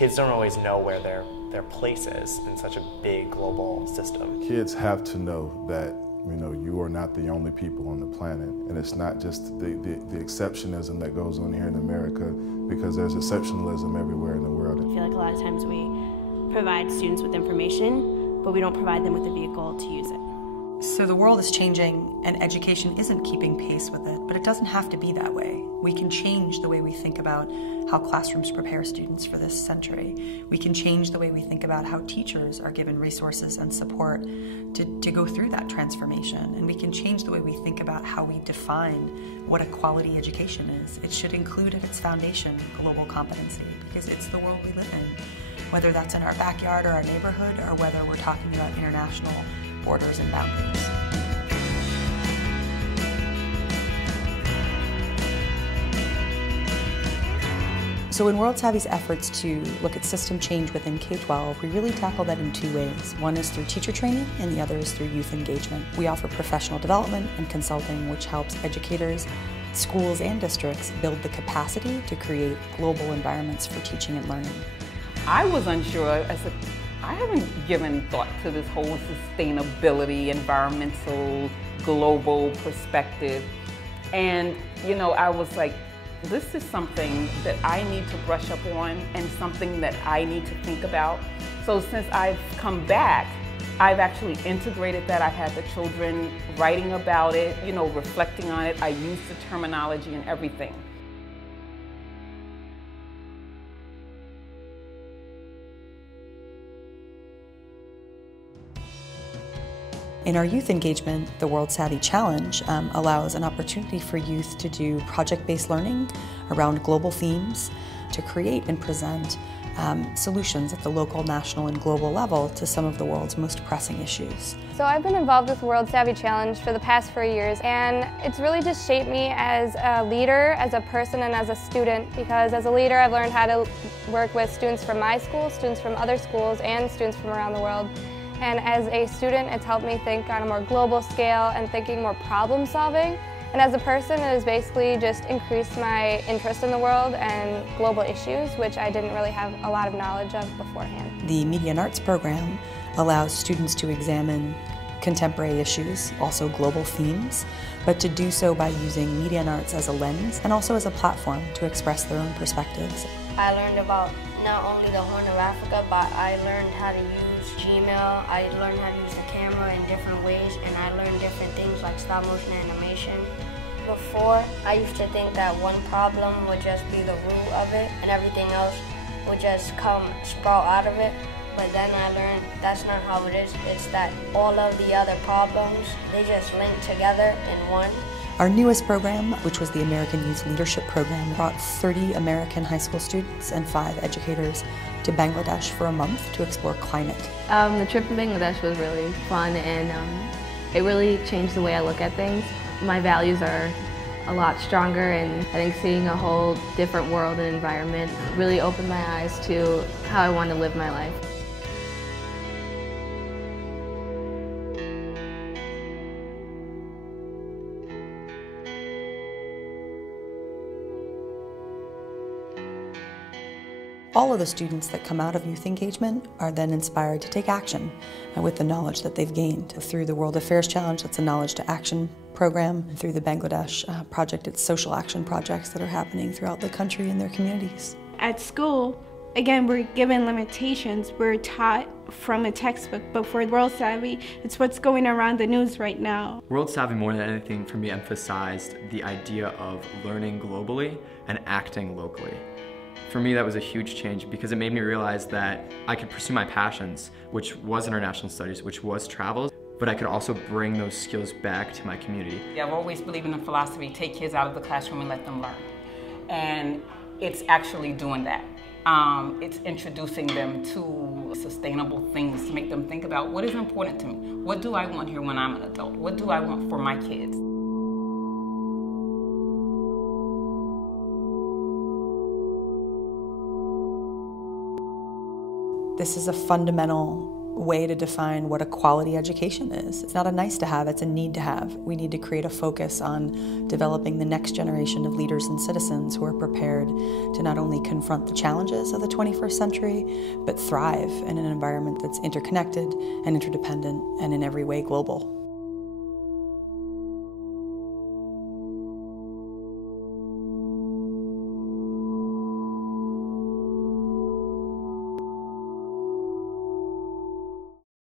kids don't always know where their place is in such a big global system. Kids have to know that you are not the only people on the planet, and it's not just the exceptionism that goes on here in America, because there's exceptionalism everywhere in the world. I feel like a lot of times we provide students with information, but we don't provide them with a vehicle to use it. So the world is changing, and education isn't keeping pace with it, but it doesn't have to be that way. We can change the way we think about how classrooms prepare students for this century. We can change the way we think about how teachers are given resources and support to go through that transformation. And we can change the way we think about how we define what a quality education is. It should include at its foundation global competency, because it's the world we live in. Whether that's in our backyard or our neighborhood, or whether we're talking about international borders and boundaries. So in World Savvy's efforts to look at system change within K-12, we really tackle that in two ways. One is through teacher training, and the other is through youth engagement. We offer professional development and consulting, which helps educators, schools, and districts build the capacity to create global environments for teaching and learning. I was unsure. I haven't given thought to this whole sustainability, environmental, global perspective. And, I was like, this is something that I need to brush up on and something that I need to think about. So since I've come back, I've actually integrated that. I've had the children writing about it, reflecting on it. I use the terminology and everything. In our youth engagement, the World Savvy Challenge allows an opportunity for youth to do project-based learning around global themes, to create and present solutions at the local, national, and global level to some of the world's most pressing issues. So I've been involved with the World Savvy Challenge for the past 4 years, and it's really just shaped me as a leader, as a person, and as a student, because as a leader I've learned how to work with students from my school, students from other schools, and students from around the world. And as a student, it's helped me think on a more global scale and thinking more problem solving. And as a person, it has basically just increased my interest in the world and global issues, which I didn't really have a lot of knowledge of beforehand. The Media and Arts program allows students to examine contemporary issues, also global themes, but to do so by using media and arts as a lens and also as a platform to express their own perspectives. I learned about not only the Horn of Africa, but I learned how to use Gmail. I learned how to use the camera in different ways, and I learned different things like stop motion animation. Before, I used to think that one problem would just be the root of it, and everything else would just sprout out of it. But then I learned that's not how it is. It's that all of the other problems, they just link together in one. Our newest program, which was the American Youth Leadership Program, brought 30 American high school students and 5 educators to Bangladesh for a month to explore climate. The trip to Bangladesh was really fun, and it really changed the way I look at things. My values are a lot stronger, and I think seeing a whole different world and environment really opened my eyes to how I want to live my life. All of the students that come out of youth engagement are then inspired to take action with the knowledge that they've gained. Through the World Affairs Challenge, that's a Knowledge to Action program. And through the Bangladesh project, it's social action projects that are happening throughout the country and their communities. At school, again, we're given limitations. We're taught from a textbook, but for World Savvy, it's what's going around the news right now. World Savvy, more than anything, for me, emphasized the idea of learning globally and acting locally. For me, that was a huge change because it made me realize that I could pursue my passions, which was international studies, which was travel, but I could also bring those skills back to my community. Yeah, I've always believed in the philosophy, take kids out of the classroom and let them learn. And it's actually doing that. It's introducing them to sustainable things to make them think about what is important to me. What do I want here when I'm an adult? What do I want for my kids? This is a fundamental way to define what a quality education is. It's not a nice to have, it's a need to have. We need to create a focus on developing the next generation of leaders and citizens who are prepared to not only confront the challenges of the 21st century, but thrive in an environment that's interconnected and interdependent and in every way global.